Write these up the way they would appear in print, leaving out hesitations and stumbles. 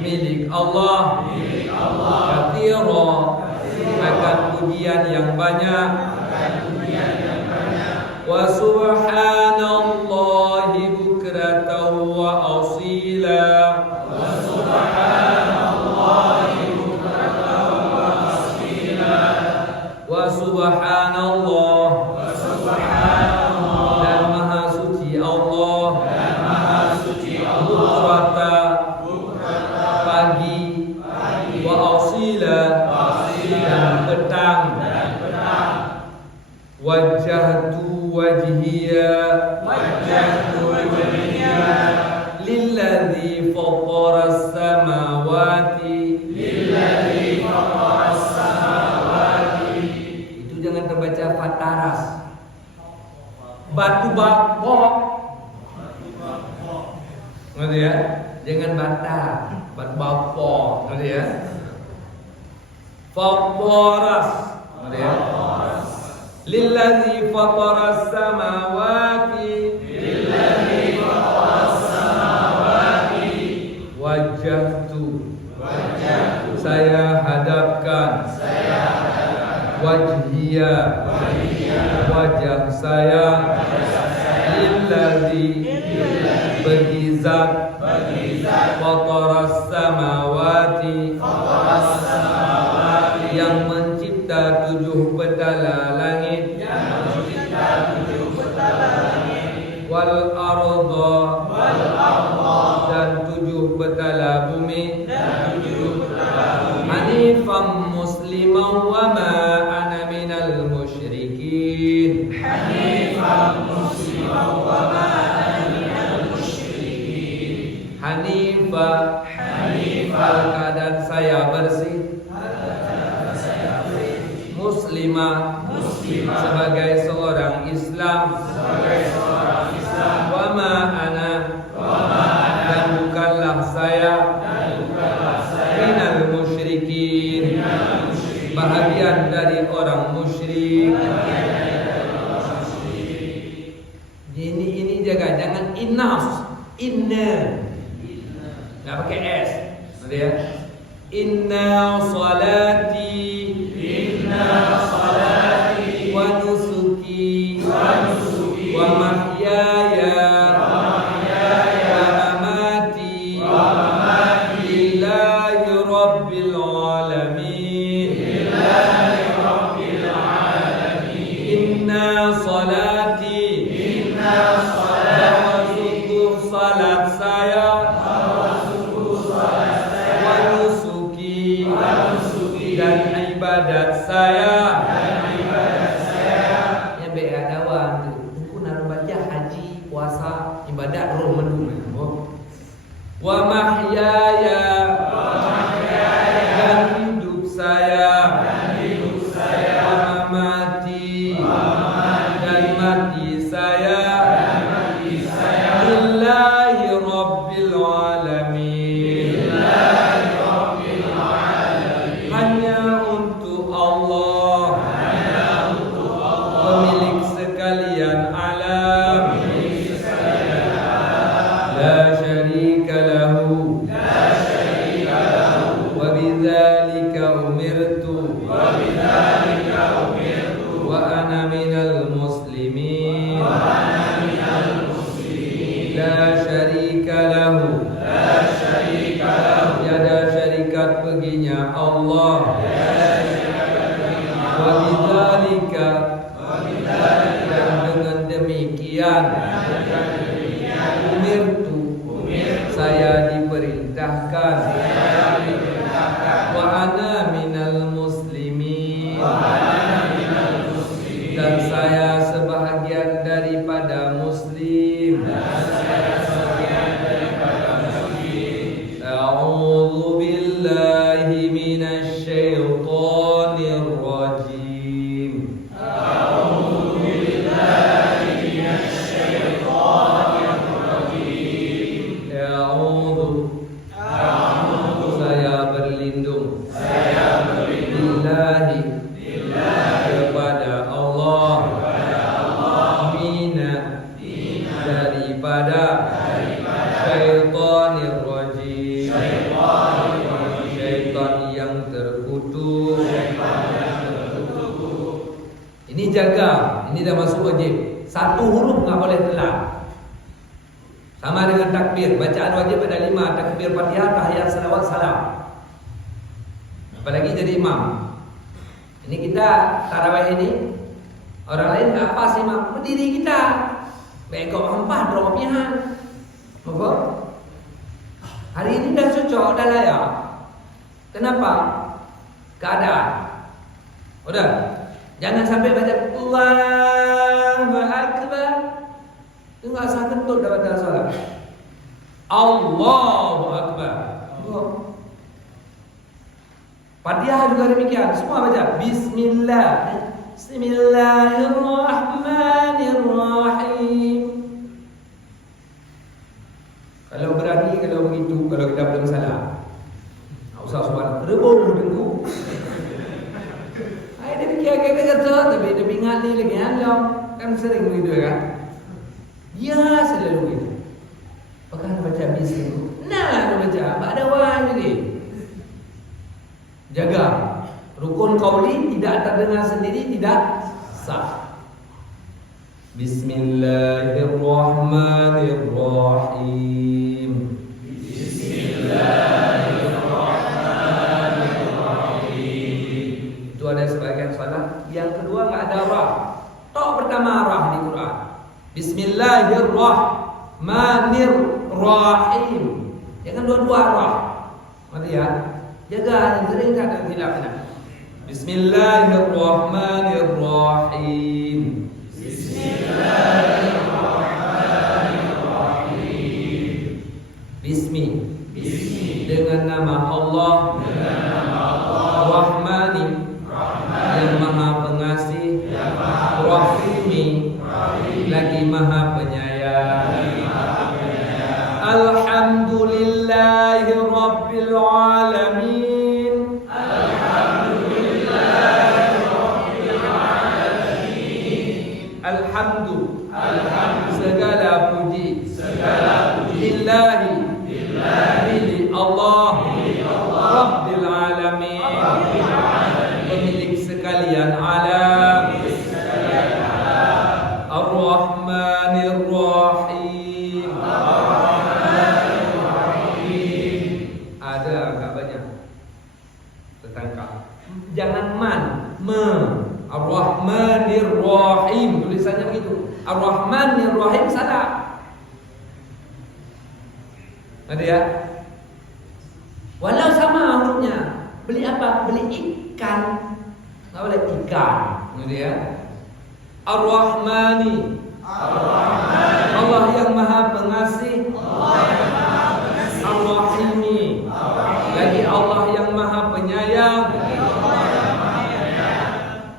milik Allah, katsira, akan pujian yang banyak, wa subhanallahi bukratan wa asila, wa subhanallah, dan maha suci Allah, bukrata, pagi, wa asila, dan petang. Wajjahtu wajhiya lilladzi fataras samawati. Itu jangan terbaca fataras. Batu bakok. Ngerti ya? Jangan bata, batu bakok. Ngerti ya? Fataras. Ngerti ya? Lilladzi fataras samawati, wajjahtu, saya hadapkan, wajhiya, wajah saya, lilladzi, bagi zat, fataras samawati, yang mencipta tujuh petala langit, wal arda, dan tujuh petala bumi, hanifan musliman wa ma ana minal musyrikin. Hanifah, keadaan saya bersih. Muslimah, sebagai seorang Islam. Wa ma ana, dan bukanlah saya, minal musyrikin, bahagian dari orang musyrik. Ini jaga, jangan innas, inna, nggak pakai s, nanti ya. Inna salati, wa nusuki, wa mahyaya, wa mamati, lillahi rabbil alamin. Inna salati, sungguh salat saya, wa nusuki, dan ibadat saya. Yang beda dawan tu, buku nak baca haji, puasa, ibadat roh mendung. Wa mahyaya, dan hidup saya, wa mamati, dan mati saya, lillahi rabbil alamin. Hanya untuk Allah, pemilik sekalian alam, la syarika lahu, wa bidzalika umirtu, wa ana minal muslimin. La syarika lahu, tiada syarikat baginya Allah. Wa bidzalika, dan dengan demikian, umirtu, saya diperintahkan, wa ana minal muslimin, dan saya sebahagian daripada muslim. A'udzu billahi minasy syaithanir rajim. Saya berlindung, billahi, kepada Allah, mina, daripada syaitanir rajim, Ini jaga, ini dah masuk wajib. Satu huruf enggak boleh telat. Sama dengan takbir, bacaan wajib ada 5, takbir Fatihah, tahiyat, salawat, salam. Apalagi jadi imam. Ini kita tarawih ini, orang lain enggak apa sih imam, berdiri kita. Begok hempah drop pihan. Apa? Hari ini dah cocok, dah layak. Kenapa? Keadaan. Udah. Jangan sampai baca Allahu Akbar. Itu enggak sah kentut dah baca salat. Allahu Akbar. Fatihah juga demikian. Semua baca Bismillah. Bismillahirrahmanirrahim. Kalau berani, kalau begitu, kalau kita belum salah, tak usah soal rebung dengku. Dia fikir agak kata, tapi dia ingat ni lagi kan sering begitu kan. Dia selalu begitu. Apakah baca bismillah? Nah, baca ada wahai lagi. Jaga rukun qauli tidak terdengar sendiri, tidak sah. Bismillahirrahmanirrahim. Bismillahirrahmanirrahim. Itu ada sebagian salah. Yang kedua enggak ada ra. Tok pertama ra di Quran. Bismillahirrahmanirrahim. Jangan dua-dua ra. Mari ya. Jaga yang sering tak ada khilafnya. Bismillahirrahmanirrahim. Bismillahirrahmanirrahim. Bismi. Dengan nama Allah. Rahmani. Yang Maha Pengasih. Rahimi. Lagi Maha Penyayang. Alhamdulillahi Rabbil Alamin. Alhamdu. Segala puji. Lillahi. Milik Allah. Rabbil Alamin. Pemilik sekalian alam. Ar-Rahmanir-Rahim. Ada agak banyak tertangkap. Jangan man, Ar-Rahmanir-Rahim, tulisannya begitu. Ar-Rahmanir-Rahim salah. Ada ya? Walau sama hurufnya. Beli apa? Beli ikan. Enggak boleh ikan. Gitu ya. Ar-Rahmani. Allah yang Maha Pengasih. Ar-Rahimi. Lagi Allah yang Maha Penyayang.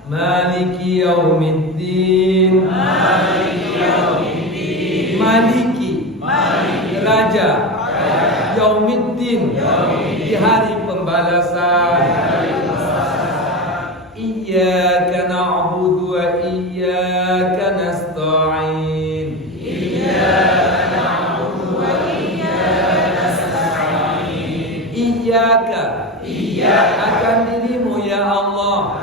Maliki Yaumiddin. Maliki. Raja. Yaumiddin. Di hari pembalasan. Iyyaka na'budu wa iyyaka nasta'in. Iyyaka na'budu wa iyyaka nasta'in. Iyyaka. Akan dirimu ya Allah.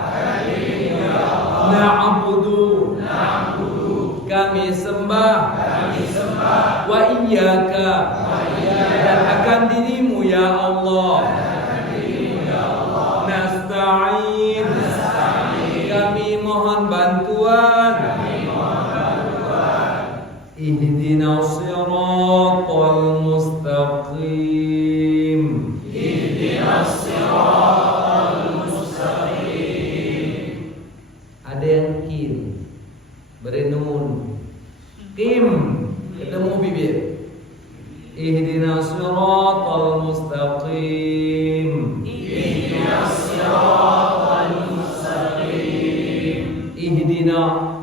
Na'budu. Kami sembah. Wa iyyaka. Dan akan dirimu ya Allah. Nasta'in. Kami mohon bantuan. Ihdinas siratal mustaqim. Ada yang kim, berenun. Kim, ketemu bibir. Ihdinas siratal mustaqim. Ihdina.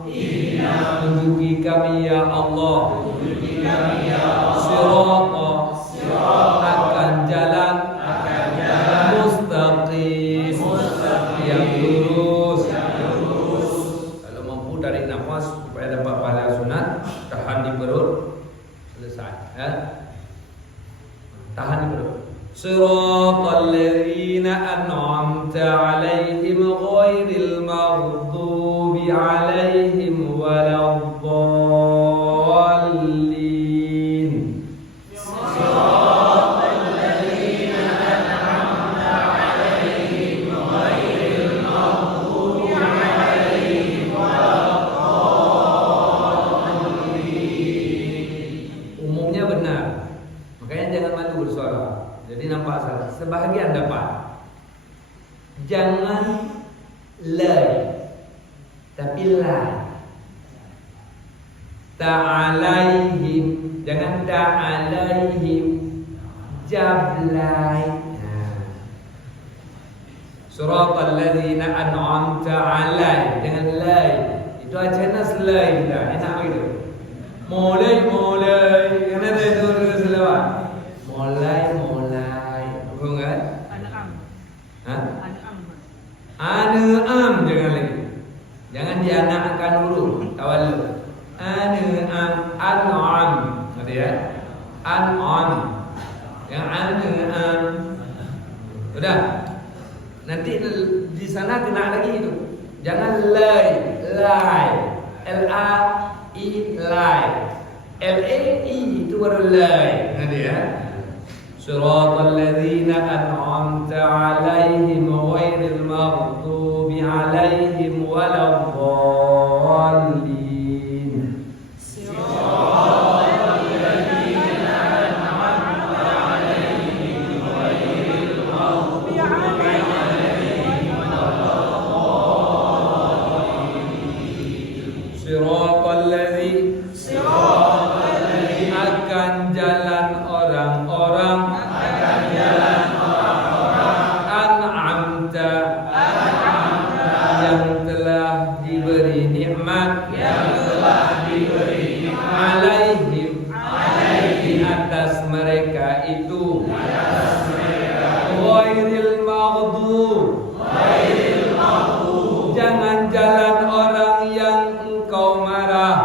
Tunjuki kami ya Allah. Sirata. Akan jalan. Mustaqim. Yang lurus. Kalau mampu tarik nafas supaya dapat pahala sunat, tahan di perut. Selesai ya. Tahan di perut. Siratal ladzina an'amta 'alaihim ghairil maghdubi 'alaihim sebahagian dapat. Jangan lay, tapi lay. Ta'alaihim, jangan ta'alaihim, jablay. Suratal ladzina an'amta 'alaihim, jangan lay. Itu ajenas lay dah, enak begitu. Mulai, kena itu selawat. Mulai. Betul kan? An'am jangan lagi. Jangan dianakkan dulu, tawallu. An'am, ngerti ya? An'am. Yang an'am. Sudah. Nanti di sana kena lagi itu. Jangan lay. L-A-I, lay. L-A-I itu baru lay. Ngerti ya? Suratal ladzina an'amta 'alaihim ghairil maghdubi 'alaihim waladdallin. Suratal ladzina an'amta 'alaihim ghairil maghdubi 'alaihim waladdallin. Suratal ladzina akan jalan orang-orang yang telah diberi nikmat alaihim di atas mereka itu ghairil maghdub, jangan jalan orang yang engkau marah,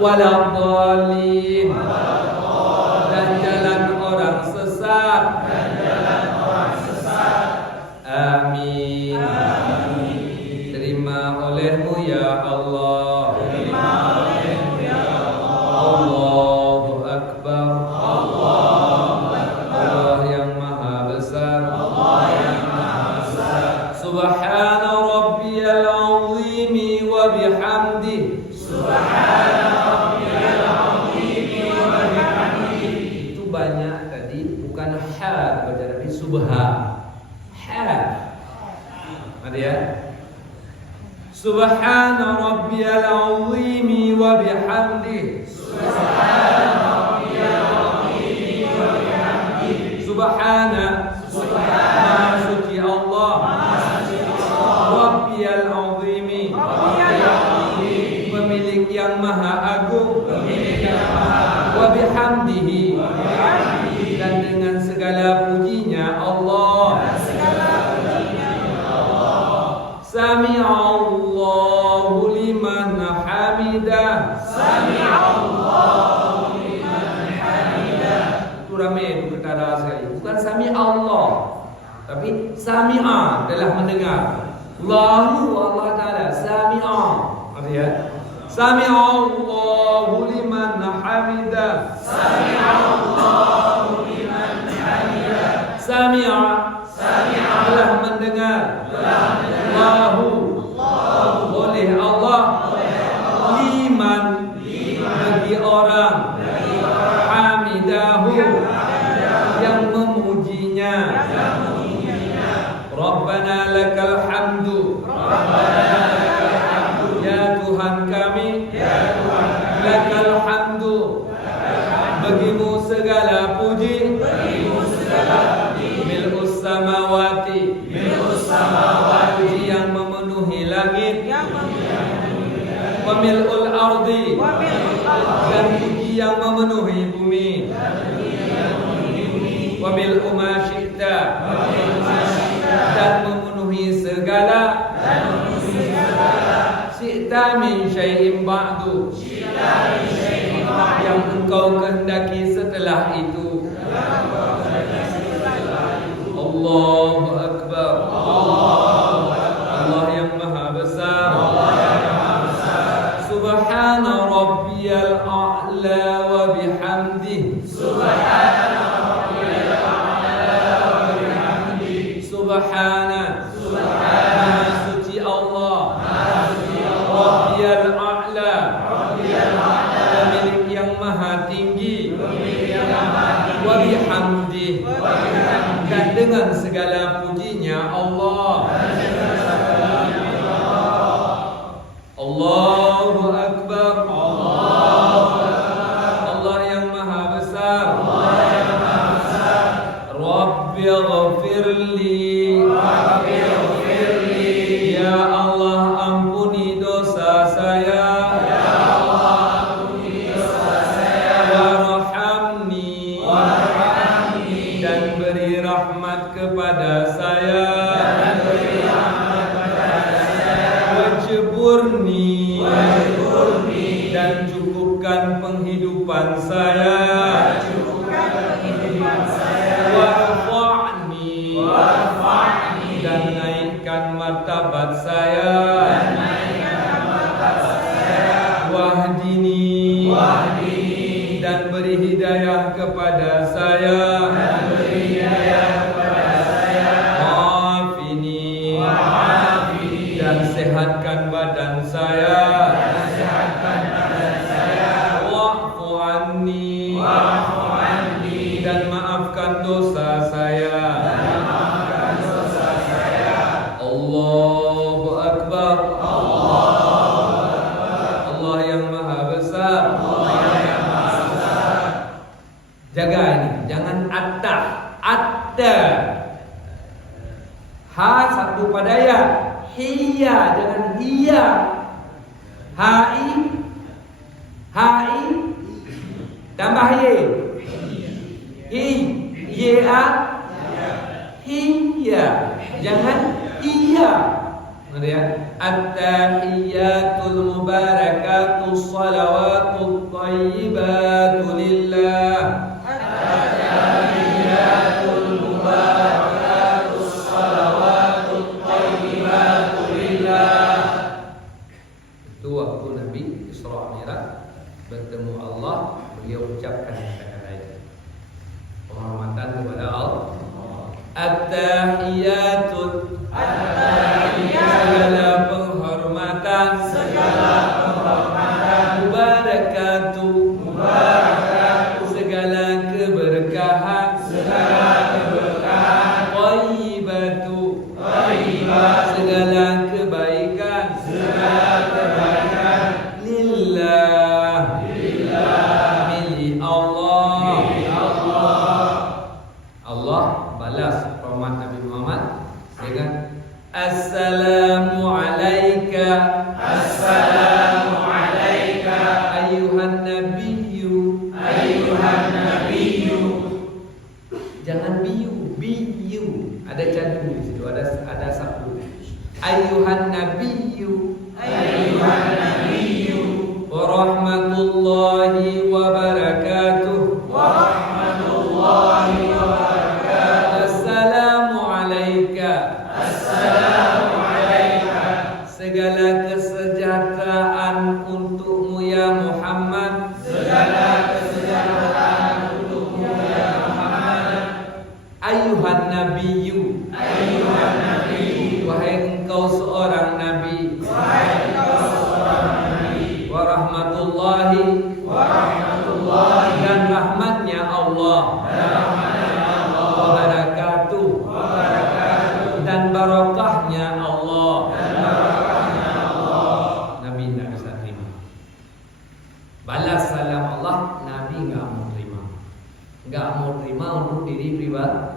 waladdallin, dan jalan orang sesat. Amin. Terima olehmu ya Allah. Allahu Akbar. Allah yang maha besar. Subhana rabbiyal azim wa bihamdihi. Itu banyak tadi, bukan ha baca, tapi subha. Ada ya? Subhana rabbiyal azim wa bihamdihi. Subhana Maha suci Allah. Rabbiyal azim, pemilik yang maha agung. Wa bihamdihi, dan dengan segala pujinya Allah. Sami'allahu liman hamidah. Itu ramai itu ketara sekali. Bukan sami Allah, tapi sami'a, telah mendengar. Allahu Allah Ta'ala sami'a. Artinya Sami'allahu liman hamidah. Sami'a, telah mendengar. Allahu, oleh Allah. Liman, bagi orang. Hamidahu, yang memujinya. Rabbana lakal hamdu. Ya Tuhan kami, lakal hamdu, bagimu segala puji. Mil'us samawati, puji yang memenuhi langit. Wa mil'ul ardi, dan puji yang memenuhi bumi. Wa mil'u ma syi'ta, dan memenuhi segala. Syi'ta min syai'in ba'du, yang engkau kehendaki setelah itu. Allahu Akbar. Allah yang maha besar. Subhana rabbiyal a'la wa bihamdihi. Subhana, maha suci Allah. Rabbiyal a'la, pemilik yang maha tinggi. Wa bihamdih, dan dengan segala pujinya Allah. Allahu Akbar. Allah yang maha besar. Rabbi ghafirli. Ya Allah, ampuni dosa saya. Warhamni. Dan beri rahmat kepada saya. Wajburni. Dan cukupkan penghidupan saya. Warfa'ni. Dan naikkan martabat saya. Wahdini. Dan beri hidayah kepada saya. Afini. Dan sehatkan badan saya. Wa'fu anni. Dan maafkan dosa saya. Allahu Akbar. Allah yang maha besar. Jaga ini, jangan atta. Ha satu pada ya. Hiya, jangan hiya. Hai. Tambah ye. Ya. Hiya. Jangan iya. Ya. At-tahiyatul mubarakatus salawatut thayyibatu lillah. At-tahiyatul mubarakatus salawatut thayyibatu lillah. Itu waktu Nabi Isra Mi'raj bertemu Allah, beliau ucapkan kata-kata itu. Penghormatan kepada Allah. At-tahiyatul, segala penghormatan, mubarakatuh, segala keberkahan, thayyibatu, segala kebaikan, lillah, milik Allah. Allah balas rahmat Nabi Muhammad dengan Assalamu alayka. Assalamu alayka ayyuhan nabiyyu. Jangan biyu. Ada cadu di situ, ada sabdu. Ayyuhan nabiyyu. Wa rahmatullahi wa barakatuh. Segala kesejahteraan untukmu ya Muhammad. Ayyuhan nabiyyu. Wahai engkau seorang nabi. Wa rahmatullahi. Dan rahmatnya Allah. Wa barakatuh. Dan barakahnya Allah. Nabi tidak bisa terima. Balas salam Allah, Nabi enggak mau terima. Enggak mau terima untuk diri pribadi.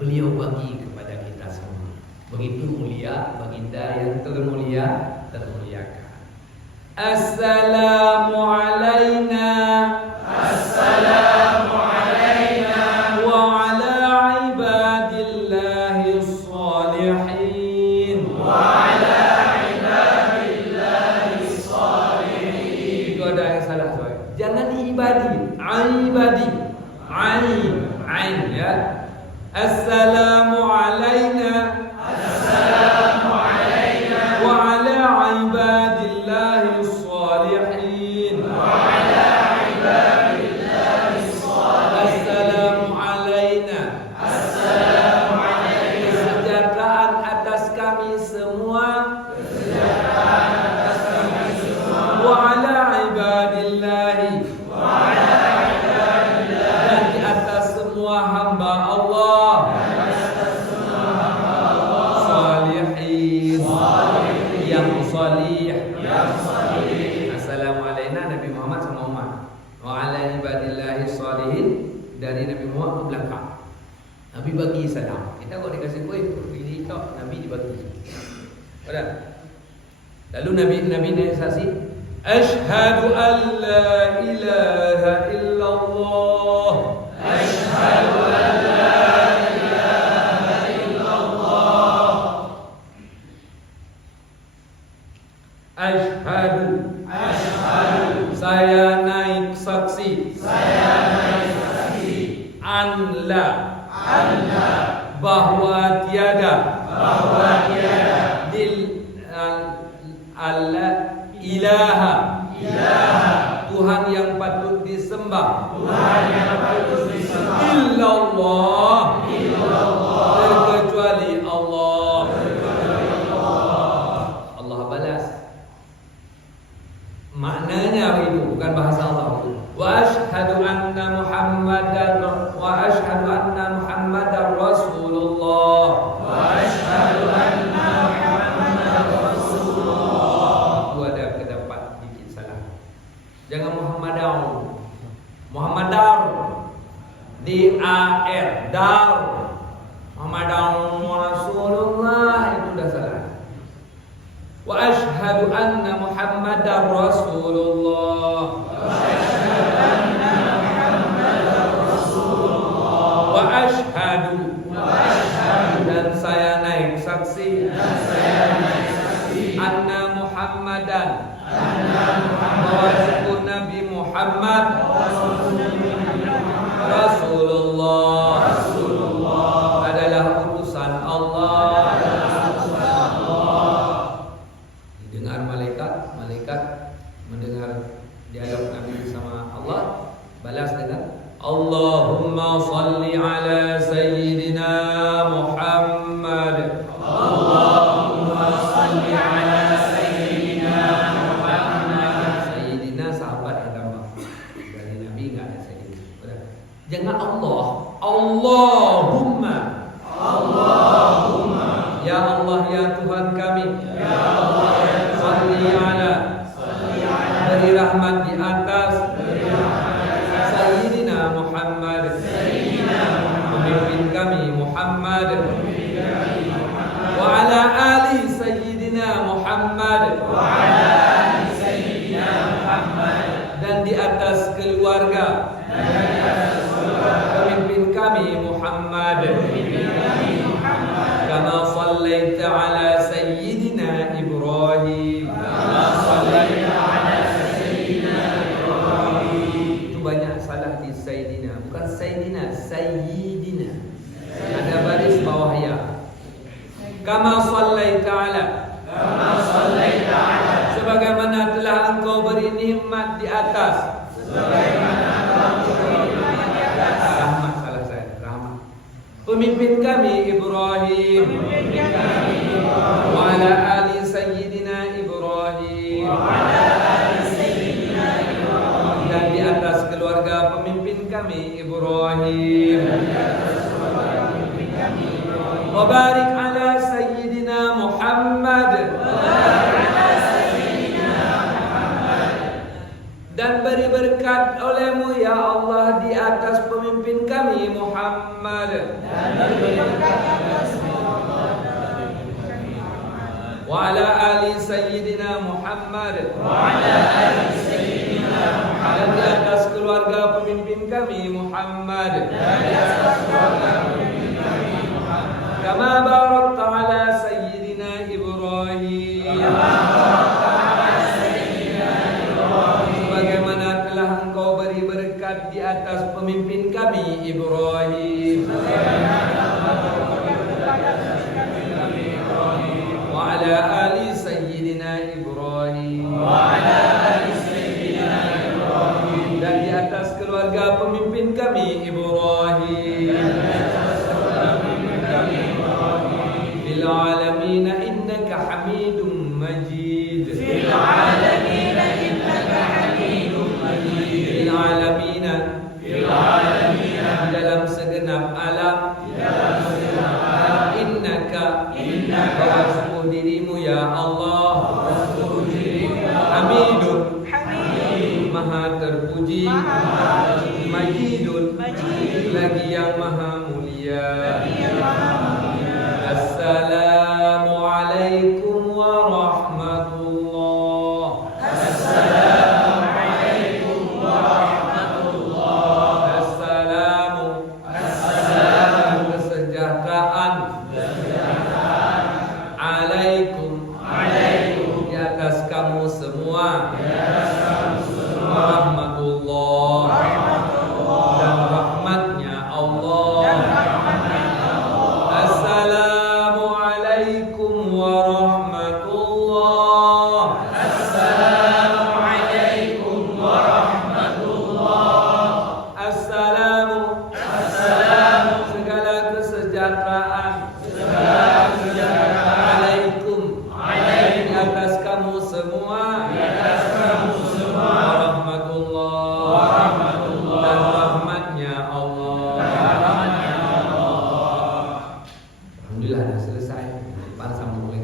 Beliau bagi kepada kita semua. Begitu mulia, baginda yang termuliakan. Assalamu alayna. Wa ala ibadillahi salihin. Itu ada yang salah soal. Jangan ibadi. Ain ya. Assalamu alayna. Wa ala ibadillahi salihin. Assalamu alayna. Kesejahteraan atas kami semua. Wa ala ibadillahi. Dan di atas ke belakang. Nabi bagi salam. Kita kalau dikasih kuih, ini tak Nabi dibagi. Pada. Lalu Nabi saksi, Ashhadu an la ilaha illallah. Ashhadu an la ilaha illallah. Ashhadu. Saya naik saksi. Anla. Bahwa tiada. Ilaha. Tuhan yang patut disembah. Illallah. Terkecuali Allah. Allah balas. Maknanya itu bukan bahasa Allah. Wa asyhadu anna Muhammadan Rasulullah. Jangan Muhammadar D-A-R dar Muhammadar Rasulullah, itu dah salah. Wa asyhadu anna Muhammadar Rasulullah. Wa asyhadu dan saya naik saksi anna Muhammadan bahwa Nabi Muhammad Rasulullah adalah utusan Allah. Didengar malaikat mendengar dialog Nabi sama Allah, balas dengan Allahumma salli ala sayyidina Muhammad. Allahumma salli ala sayyidina Muhammad. Sayyidina sahabat agama. Dari Nabi enggak ada sayyidina. Jangan Allah. Allahumma. Ya Allah ya Tuhan kami. Ya Allah ya salli ala. Beri rahmat di atas Sayyidina Muhammad. Pemimpin kami Muhammad. Wa ala ali Sayyidina Muhammad. Dan di atas keluarga pemimpin kami Muhammad. Kama sallaita ala Sayyidina Ibrahim. Itu banyak salah di Sayyidina. Bukan Sayyidina, Sayyidina. Ada baris bawah ya. Kama sallaita ala. Sebagaimana telah engkau beri nikmat di atas. Rahmat, salah saya, rahmat. Pemimpin kami Ibrahim. Wa ala ali Sayyidina Ibrahim. Dan di atas keluarga pemimpin kami Ibrahim. Wa barik ala Sayyidina Muhammad. Dan beri berkat olehmu ya Allah di atas pemimpin kami Muhammad. Wa ala ali Sayyidina Muhammad. Dan di atas keluarga pemimpin kami Muhammad. Kama barakta ala Sayyidina Ibrahim. Sebagaimana telah engkau beri berkat di atas pemimpin kami Ibrahim. Wa ala ali Sayyidina Ibrahim. Dan di atas keluarga pemimpin kami Ibrahim. Fil alamin innaka Hamidum Majid. Fil alamin dalam segenap alam. Innaka bahwa dirimu ya Allah Hamidun maha terpuji, Majidun lagi yang yang maha mulia. Assalamualaikum warahmatullah. Assalamualaikum warahmatullah. Assalamu kesejahteraan. Alaikum di atas kamu semua. Warahmatullah dan rahmatnya Allah. Assalamualaikum warahmatullah. Assalamualaikum warahmatullah. Assalamu segala kesejahteraan. Alaikum di atas kamu semua. Warahmatullah dan rahmatnya Allah. Alhamdulillah sudah selesai. Para sambung lagi.